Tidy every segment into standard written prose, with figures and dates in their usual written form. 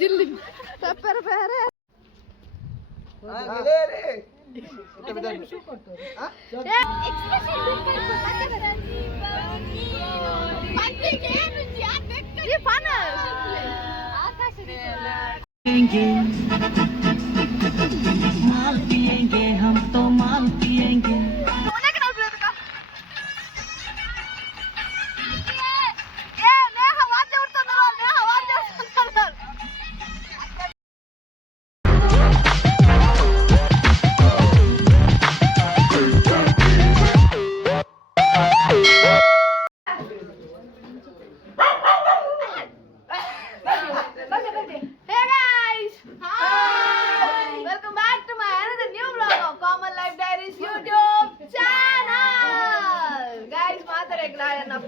ಜಿಲ್ಲಿ pepper ಬೇರೆ माल पिएंगे हम तो माल पिएंगे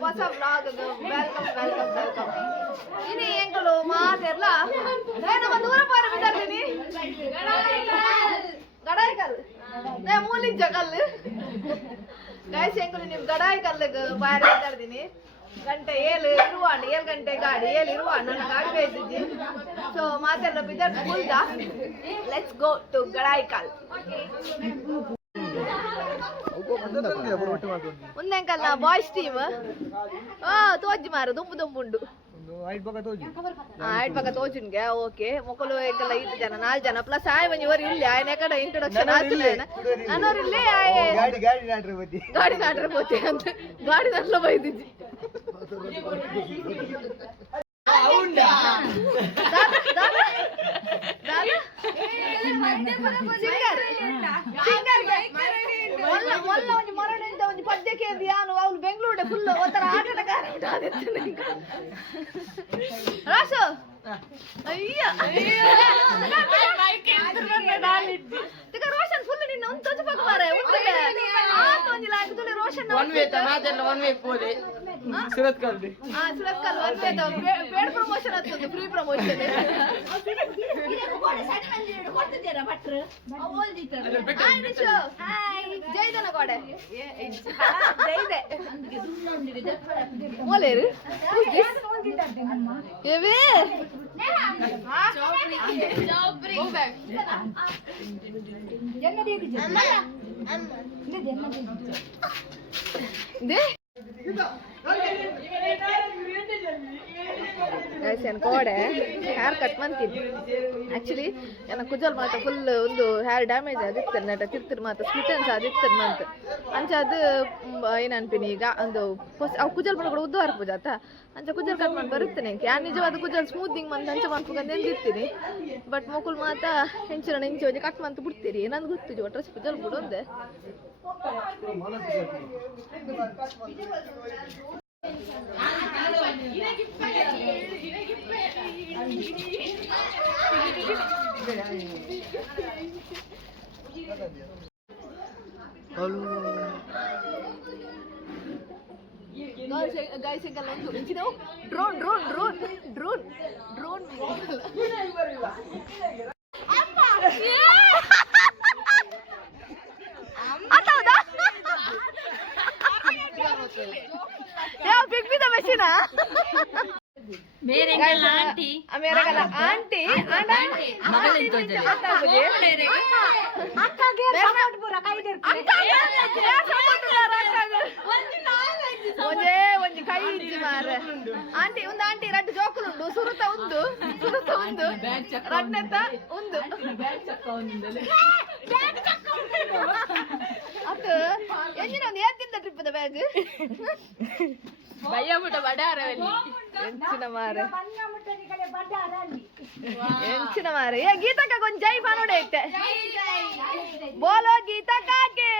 ಹೊಸ ಬ್ಲಾಗ್ ವೆಲ್ಕಮ್ ವೆಲ್ಕಮ್ ವೆಲ್ಕಮ್ ಇನಿ ಎಂಕಲು ಮಾತೆರ್ಲ ನಮ್ಮ ದೂರ ಪಾರ ಬಿದ್ದಾರ್ತೀನಿ ಗಡಾಯಿಕಲ್ ನೇ ಮೂಲಿಂಜ ಕಲ್ಲು ಗೈಸ್ ಎಂಕಲು ನಿಮ್ ಗಡಾಯಿಕಲ್ಗೆ ಪಾರ ಬಿದ್ದಾರ್ತೀನಿ ಗಂಟೆ 7 ಇರುವಾಂಡ್ 7 ಗಂಟೆ ಗಾಡಿ 7 ಇರುವಾಂಡ್ ನನ್ನ ಗಾಡಿ ಬೇಯಿಸಿದ್ದಿ ಸೊ ಮಾತೆರ್ಲ ಬಿದ್ದಾರ್ ಫುಲ್ದ ಲೆಟ್ಸ್ ಗೋ ಟು ಗಡಾಯಿಕಲ್ ఉందంకల్ నా బాయ్స్ టీమ్ తోజి మారు దుంపు దుంపుండు ಐಟ್ ಪಕ್ಕ ತೋಜುನ್ಗೆ ಓಕೆ ಮೊಕಲು ಎಂಕಲ್ಲ 5 ಜನ 4 ಜನ ಪ್ಲಸ್ ಆಯ್ ಬಂಜಿ ವರಿ ಇಲ್ಲಿ ಆಯ್ನ ಕಡೆ ಇಂಟ್ರೊಡಕ್ಷನ್ ಆತಲೇನ ಅನ್ನೋರು ಇಲ್ಲಿ ಗಾಡಿ ನಾಟ್ರೆ ಪೋತೆ ಅಂತ ಗಾಡಿ ನಟ್ಲ ಬೈದಿಜ್ಜಿ ಮೊಲ್ಲ ಒಂಜಿ ಮರಣಿಂದ ಒಂಜಿ ಪದ್ಯಕ್ಕೆ ಯಾನು ಅವ್ಳು ಬೆಂಗಳೂರು ಫುಲ್ ಒಂಥರ ಆಟಗಾರ ರಾಸು ಅಯ್ಯ ರೋಷನ್ ಫುಲ್ ನಿನ್ನ ಒಂದು ತೊಂದು ಪಕ್ಕ ಮಾರೆ ಉಂಟಗೆ ಒಂಜಿ ಲಾಕ್ ತುಳಿ ರೋಷನ್ ಒನ್ ವೇ ಮಾತೆಲ್ಲ ಒನ್ ವೇ ಪೋಲೆ ಸುರತ್ ಕಲ್ ಒನ್ ವೇ ಪೇಡ್ ಪ್ರಮೋಷನ್ ಆಗ್ತದೆ ಫ್ರೀ ಪ್ರಮೋಷನ್ ಜೈ ಜನ ಗೋಡೆ ಓಲೇರು ಏವೇ ಕೋಡೆ ಹೇರ್ ಕಟ್ ಮಂತಿದ್ದು ಆಕ್ಚುಲಿ ನನ್ನ ಕುಜಲ್ ಮಾತ ಫುಲ್ ಒಂದು ಹೇರ್ ಡ್ಯಾಮೇಜ್ ಆದಿತ್ತು ನೆಟ ತಿರ್ತಿರ್ ಮಾತ ಸ್ಪ್ಲಿಟನ್ಸ್ ಆದಿತ್ತು ಮಂತ್ ಅಂಚ ಅದು ಏನನ್ಪಿನಿ ಈಗ ಒಂದು ಅವು ಕುಜಲ್ ಕೂಡ ಉದ್ದು ಹರ್ಪುಜ ಆತ ಅಂಚ ಕುಜಲ್ ಕಟ್ ಮಾಡಿ ಬರುತ್ತೇನೆ ಯಾರು ನಿಜವಾದ ಕುಜಲ್ ಸ್ಮೂತಿಂಗ್ ಮಂತ್ ಅಂಚ ಮಾಡ್ಕೊಂಡು ಎಂದಿರ್ತೀನಿ ಬಟ್ ಮೊಕುಲ್ ಮಾತ ಹೆಂಚಿನ ಹೆಂಚಿ ಹೋಗಿ ಕಟ್ ಮಂತ್ ಬಿಡ್ತೀರಿ ನಂದು ಗೊತ್ತಿದ್ದು ಒಟ್ರಸ್ ಕುಜಲ್ ಬಿಡೊಂದೆ guys engkal untuk ini drone apa atau dah ya big big dah mesin ah मेरे कल आंटी मगल इंतो जले अक्का गे सपोर्ट पूरा काई देर अक्का गे सपोर्ट पूरा ಒಂಜಿ ಕೈ ಇಜ್ಜಿ ಮಾರೆ ಆಂಟಿ ಒಂದು ಆಂಟಿ ರಡ್ಡು ಜೋಕುಲುಂಡು ಸುರುತ ಉಂದು ರಡ್ನೆತ್ತ ಉಂದು ಅಕ್ಕ ಎಂಜಿನ ಒಂದು ಏತ್ತಿಂದ ಟ್ರಿಪ್ಪದ ಬ್ಯಾಗ್ ಭಯಮುಟ ಬಡಾರವಲ್ಲಿ ಎಂಚಿನ ಮಾರೆ ಏ ಗೀತಕ್ಕ ಕೊಂಚ ಜೈ ಬಾನೋಡೆ ಐತೆ ಬೋಲೋ ಗೀತಕ್ಕಾಗೆ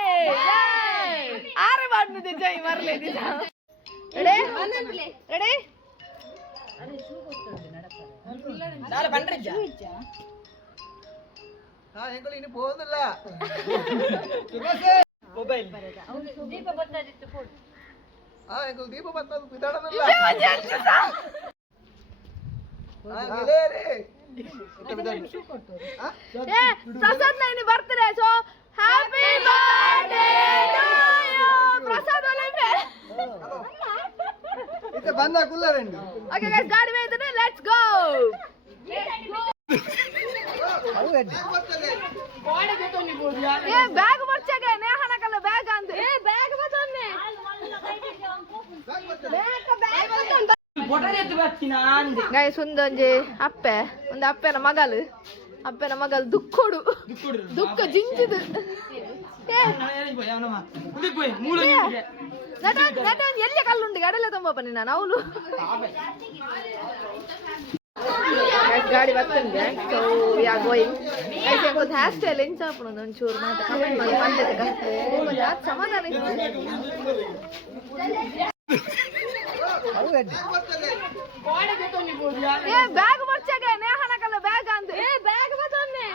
ಆರೆ ಮಾಡ್ನಿದೆ ಜೈ ಮರ್ಲೇದಿಲ್ಲ ರೆಡಿ ನಾಳೆ ಬಂದ್ರಿಜ್ಜ ಇನ್ನು പോകുന്നില്ല ಮೊಬೈಲ್ ದೀಪ ಬತ್ತದಿತ್ತು ಫೋನ್ ದೀಪ ಬತ್ತದು ಬಿದಾಡನಲ್ಲ ಪ್ರಸಾದ್ ನೈನಿ ಬರ್ತಾರೆ so happy birthday to you Prasad ಒಲೆಮೆ ಇದು ಬಂದ ಕುಲ್ಲರಂಡಿ ಓಕೆ ಗೈಸ್ ಗಾಡಿ ವೇದನೆ ಲೆಟ್ಸ್ ಗೋ ఏ బ్యాగ్ మర్చాగా నేహనకల్ల బ్యాగ్ అంది ఏ బ్యాగ్ బతన్నే ಗೈಸ್ ಒಂದೊಂಜಿ ಅಪ್ಪೆನ ಮಗಲು ದುಃಖೋಡು ದುಃಖ ಜಿಂಜಿದು ಎಲ್ಲಿ ಕಲ್ಲುಂಡು ಗಡಲೆ ತುಂಬ ಬನ್ನಿ ನಾನು ಅವಳು ಗಾಡಿ ಬರ್ತಂಗೆ so we are going guys ಒಂದು ಹೇರ್ ಸ್ಟೈಲ್ ಎಂಚ ಹಾಪುಂಡು ಒಂಚೂರು ಮಾತ್ರ ಕಮೆಂಟ್ ಮಾಡಿ ಬಂದೈತೆ ಸಮಾಧಾನ ಇತ್ತು ఏ బ్యాగ్ మర్చాగా నేహనకల్ల బ్యాగ్ అంది ఏ బ్యాగ్ బతన్నే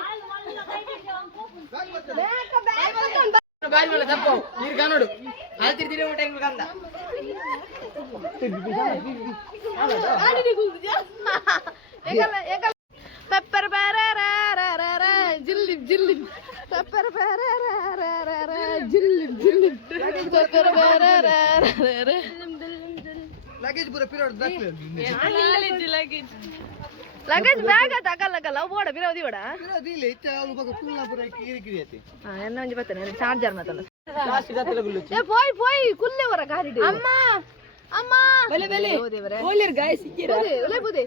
బ్యాగ్ వల్ల తప్పో మీరు కానోడు అది తిరిగి ఉంటే ఇంక కంద పెప్పర్ బెరర జిల్లిం జిల్లిం పెప్పర్ బెరర జిల్లిం జిల్లిం పెప్పర్ బెరర लगेज पूरा पीरियड लगेज ಬ್ಯಾಗ್ ತಗಲ್ಲಕಲ್ಲ ಓಡ ಬಿರೋದಿ ಓಡ दिले इच्छा ಅವಳು ಬಗ ಫುಲ್ ಪೂರ ಕಿರಿ ಆತಿ ಎನ್ನ ಒಂಜಿ ಬತ್ತನೆ ಚಾರ್ಜರ್ ಮಾತಲ್ಲ ಲಾಸ್ಟ್ ಗತ್ತಲ ಗುಲ್ಲು ಏ ಪೋಯ್ ಕುಲ್ಲೆ ವರ ಗಾಡಿ ಅಮ್ಮ ಅಮ್ಮ ಬಲೆ ಬಲೆ ಓ ದೇವರೇ ಓಲಿರ್ ಗಾಯ್ಸ್ ಇಕ್ಕಿರ ಬುದೆ ಒಲೆ ಬುದೆ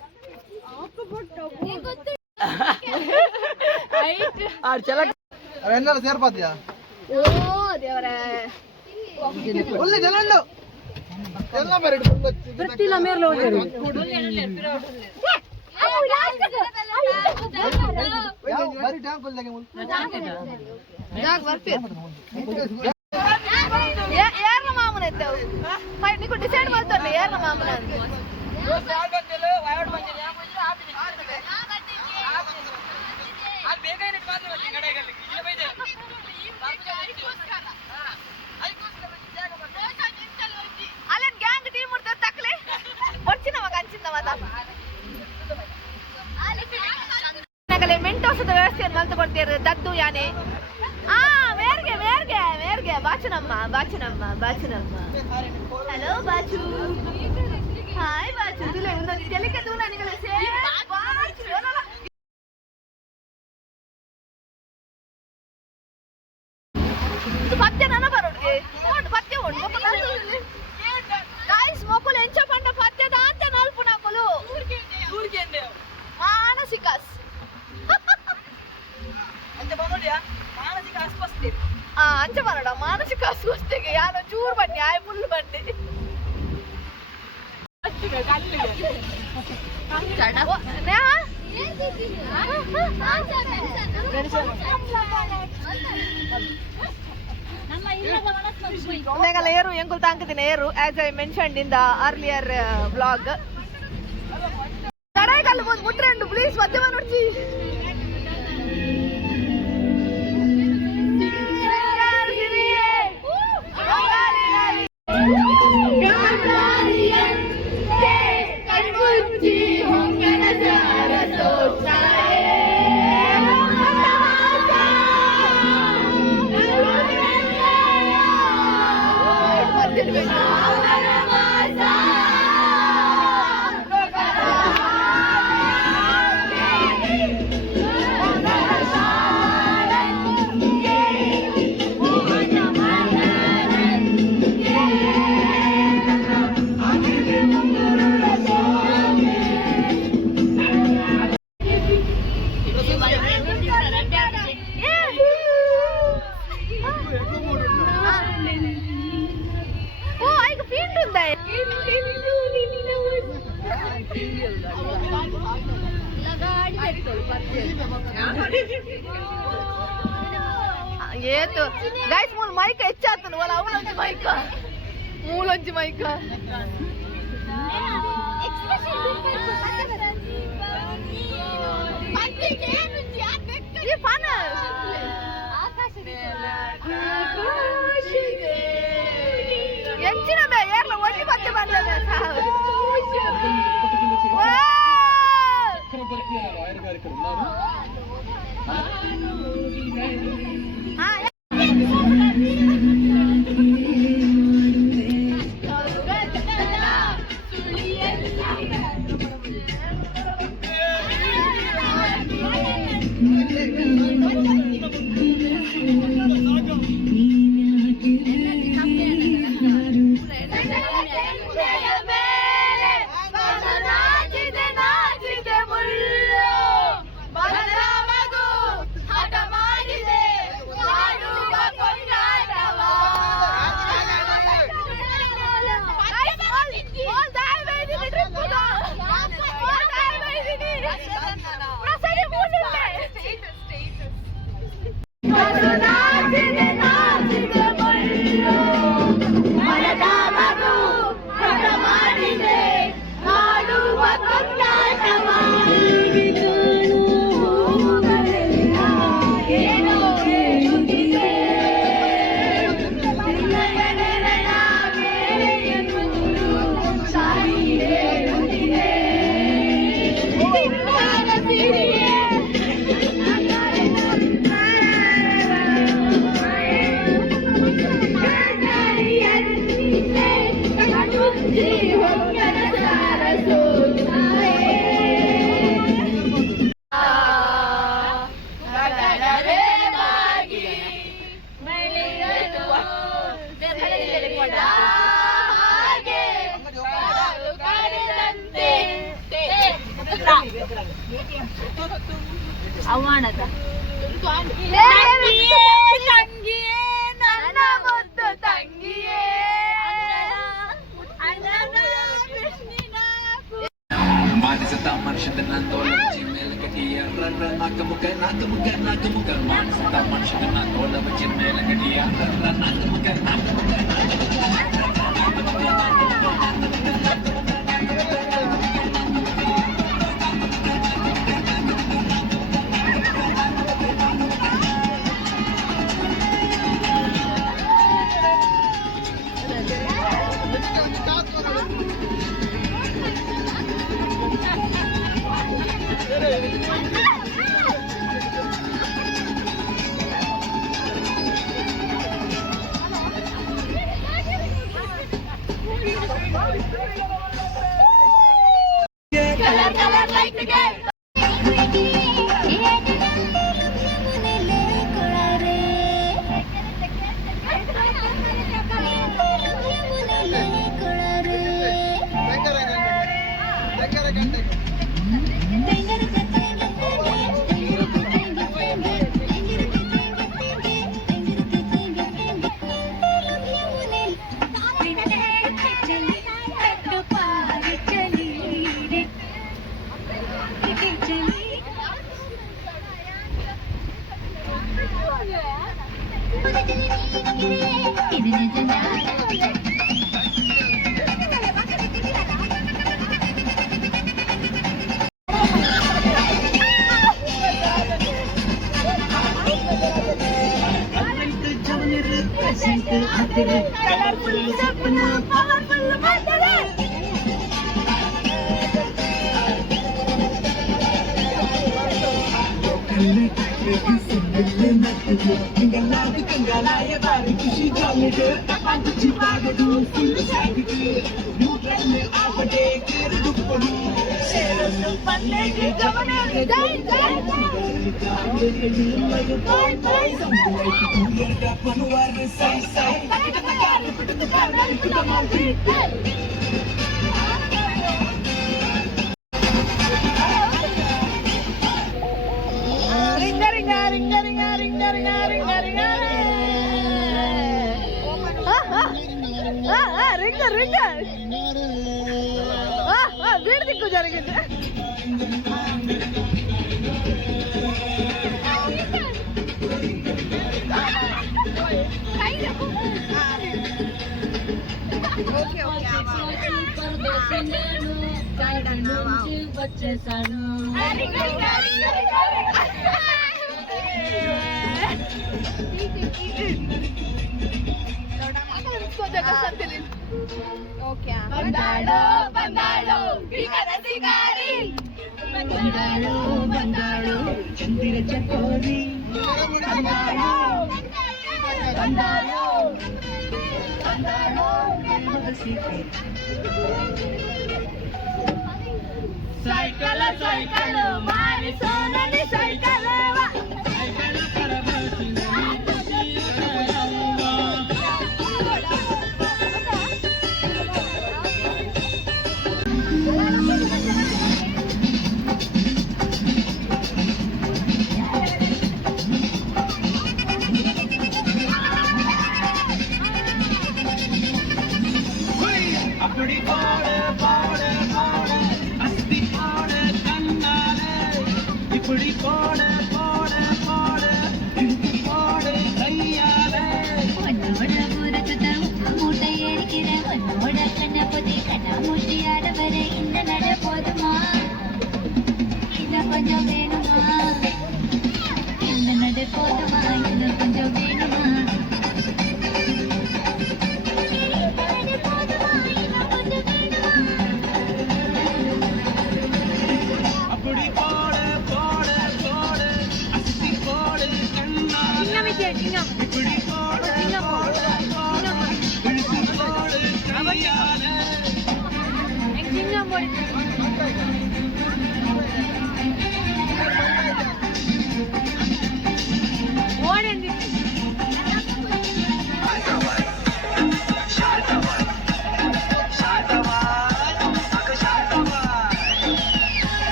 ಅಪ್ಪ ಬೊಟ್ಟ ನೀ ಗೊತ್ತು ಹೈಟ್ ಆರ್ ಚಲ ಅವನ್ನೆಲ್ಲ ಸೇರ್ಪಾದ್ಯಾ ಓ ದೇವರೇ ಒಳ್ಳೆ ಜನಂಡು ಎಲ್ಲ ಬರಡು ಪ್ರತಿಲ ಮೇರ್ಲ ಹೋಗ್ಯಾರು ಬರಿ ಟ್ಯಾಂಕ್ ಕೊಲ್ಲಗೆ ಜಾಗ್ ಬರ್ಪಿ ಯಾರನ ಮಾಮನ ಇದ್ದವು ಮೈ ನಿಕು ಡಿಸೈಡ್ ಮಾಡ್ತಾನೆ ಯಾರನ ಮಾಮನ ಅಂತ ಸಾಲ್ ಬಂದಿಲ್ಲ ವಾಯಡ್ ಬಂದಿಲ್ಲ ಯಾ ಬಂದಿಲ್ಲ ಆ ಬೇಗ ಏನಿಟ್ ಬಾದ್ರೆ ಮತ್ತೆ ಗಡಗಲ್ಲಿ ಇಲ್ಲ ಬೈದೆ ಅಲ್ಲನ್ ಗ್ಯಾಂಗ್ ಟೀಮ್ ಮುರ್ತ ತಕ್ಲೆ ಬರ್ಚಿನ ಮಗ ಅಂಚಿಂದ ಮಾತ ನಗಲೆ ಮೆಂಟೋಸದ ವ್ಯವಸ್ಥೆಯನ್ನು ಮಲ್ತು ಕೊಡ್ತೀರ ದದ್ದು ಯಾನೆ ವೇರ್ಗೆ ಬಾಚುನಮ್ಮ ಹಲೋ ಬಾಚು ಹಾಯ್ ಬಾಚು ತುಲೆ ಒಂದು ತೆಲಿಕೆ ತೂಲ ನಿಗಲೆ ಸೇ ಬಾಚು ಯೋನಲ ಪತ್ಯ ನನ್ನ ಬರೋಡ್ಗೆ ಓಡ್ ಪತ್ಯ ಓಡ್ ಮೊಕಲ ಗೈಸ್ ಮೊಕಲ ಎಂಚ ಪಂಡ ಪತ್ಯದ ಅಂತ ನಾಲ್ಪು ನಾಕಲು ಊರ್ಗೆ ಮಾನಸಿಕಸ್ ಅಂತ ಬನ್ನೋಡಿಯಾ ಮಾನಸಿಕ ಅಸ್ವಸ್ಥೆ ಅಂಚ ಬರೋಡ ಮಾನಸಿಕ ಅಸ್ವಸ್ಥೆಗೆ ಯಾರೋ ಚೂರು ಬನ್ನಿ ಆಯ್ ಫುಲ್ ಬನ್ನಿ ಒಮ್ಮೆಗಲ್ಲ ಏರು ಎಂಗುಲ್ ತಾಂಕದಿನ ಏರು as I mentioned in the earlier blog ಕಡೆಗಲ್ಲ ಮುಟ್ರೆಂಡು ಪ್ಲೀಸ್ ಮಧ್ಯಮ ನೋಡ್ಚಿ ಏತು ಗೈಸ್ ಮೂಲ ಮೈಕ ಹೆಚ್ಚಾತನು ವಲ ಅವಳೊಂಜಿ ಮೈಕ ಮೂಲೊಂಜಿ ಮೈಕ ಪನ ಎಂಚಿನ ಬೇ ಏರ್ಲ ಒಟ್ಟಿ ಪತ್ತೆ ಬಂದದ ಅವಣದ ತಂಗಿಯೇ ನನ್ನ ಮುದ್ದು ತಂಗಿಯೇ ಮಾನಸದ ಮನುಷ್ಯದ ನಂದೋಲವಚಿ ಮೇಲೆ ಕಟಿಯ ರರ ನಾಕಮುಖ ಮಾನಸದ ಮನುಷ್ಯದ ನಂದೋಲವಚಿ ಮೇಲೆ ಕಟಿಯ ರರ ನಾಕಮುಖ వీడి దిక్కు జరిగింది. వచ్చేసాను ಬಂದಾಳೋ ಬಂದಾಳೋ ಭೀಕರ ಸಿಗಾರಿ ಬಂದಾಳೋ ಬಂದಾಳೋ ಚಂದಿರ ಚಕೋರಿ ಬಂದಾಳೋ ಬಂದಾಳೋ ಬಂದಾಳೋ ಸೈಕಲ್ ಸೈಕಲ್ ಮಾರಿಸೋನಲಿ ಸೈಕಲ್ ಸೈಕಲ್ ಪರಬರ್ತಿನ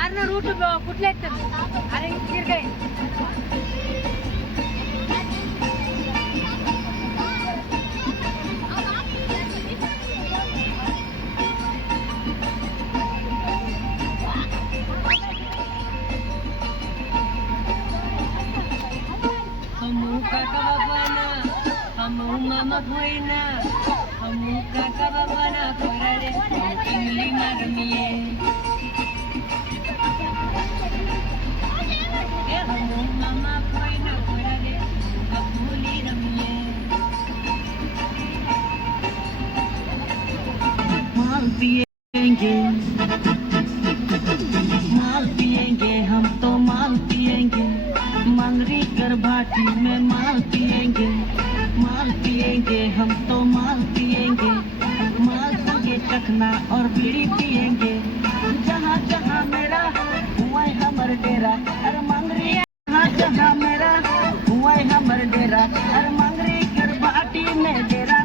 आरना रूट कुठले आहेत अरे किर काय mama hoina amuka kababana korale kimli marmiye ye mama hoina korale abuli ramiye माल पिएंगे हम तो माल पिएंगे मंगरी कर भाटी में माल पिएंगे हम तो माल पिएंगे माल संगे चखना और बीड़ी पिएंगे जहाँ जहाँ मेरा हुआ हमर डेरा अरे मंगरी जहाँ मेरा हुआ हमर डेरा अरे मंगरी कर भाटी में डेरा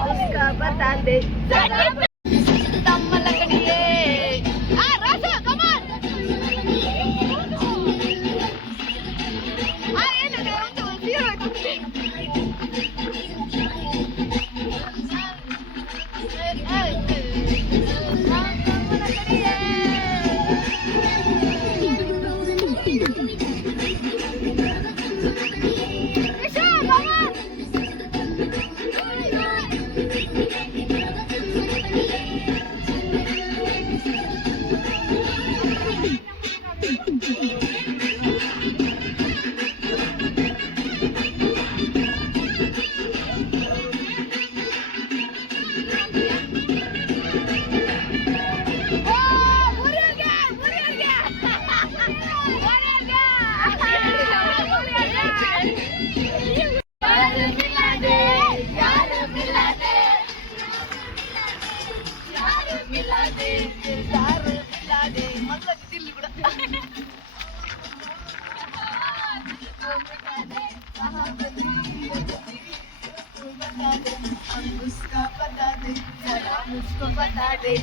उसका बता दे उसका पता दे जरा मुझको बता दे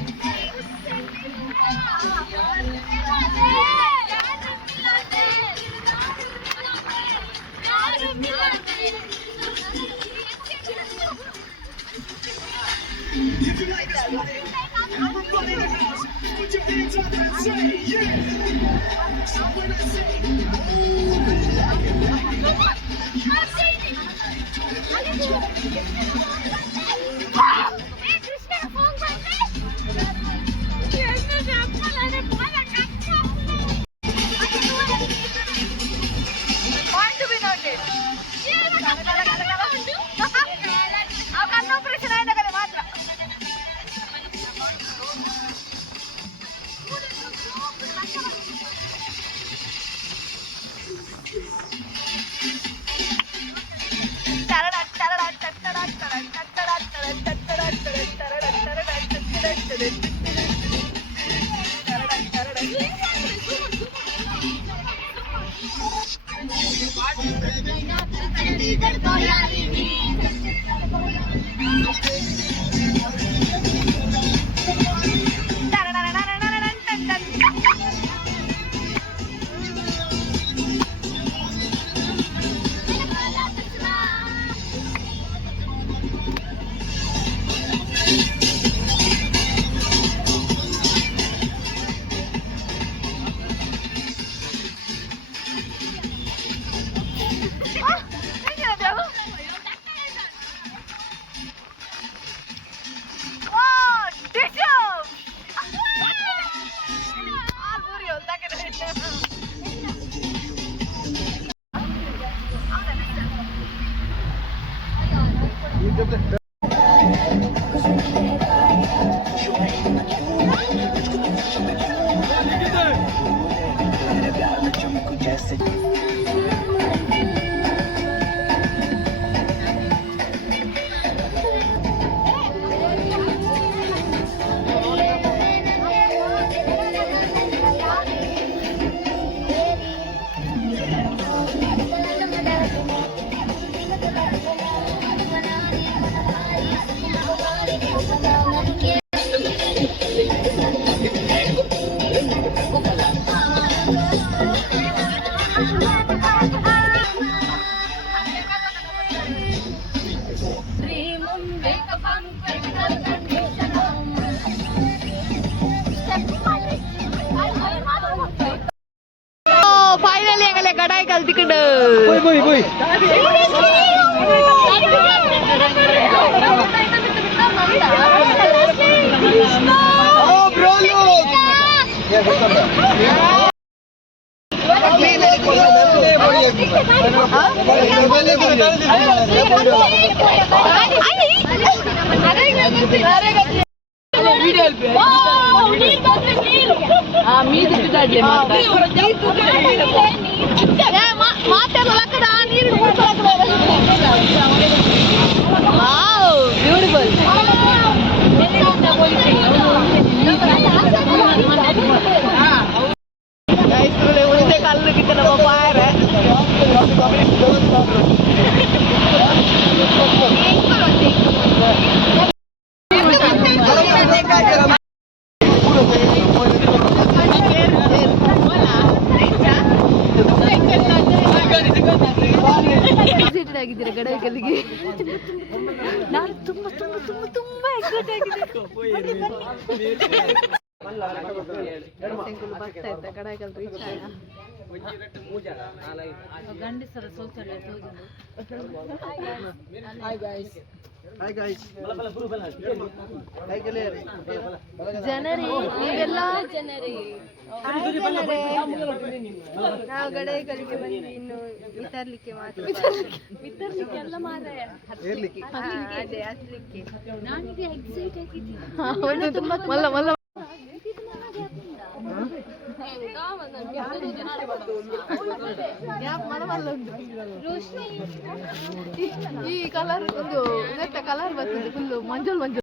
फाइनली एंगले कढ़ाई कल तिकड़ बोई बोई बोई ओ ब्रो लोग ये उनसे कल कितना पायर है ಆಗಿದ್ದೀರಾ ಗಡಾಯಿಕಲ್ಲಿಗೆ ನಾನು ತುಂಬಾ ತುಂಬಾ ತುಂಬಾ ತುಂಬಾ ಎಕ್ಸೈಟ್ ಆಗಿದ್ದೀನಿ ಬರ್ತಾ ಇದ್ದ ಗಡಾಯಿಕಲ್ ರೀಚ್ ಆಗ ಗಂಡಸರ ಸೋಚನೆ हाय गाइस हाय ಗೆಳೆಯರೇ ಜನರೇ ನೀವೆಲ್ಲ ಜನರೇ ನಾವು ಗಡಾಯಿಕಲ್ಲಿಗೆ ಬಂದು ಇನ್ನು ವಿತರ್ಲಿಕ್ಕೆ ಮಾತ್ರ ವಿತರ್ಲಿಕ್ಕೆ ಎಲ್ಲ ಮಾರಾಯ ಅದೇ ಹತ್ಲಿಕ್ಕೆ ನಾನೀಗ ಎಕ್ಸೈಟ್ ಆಗಿದ್ದೀನಿ ತುಂಬಾ ಮಲ್ಲ ಮಲ್ಲ ಈ ಕಲರ್ ಒಂದು ನೆಟ್ಟ ಕಲರ್ ಬರ್ತದೆ ಫುಲ್ ಮಂಜಲ್ ಮಂಜಲ್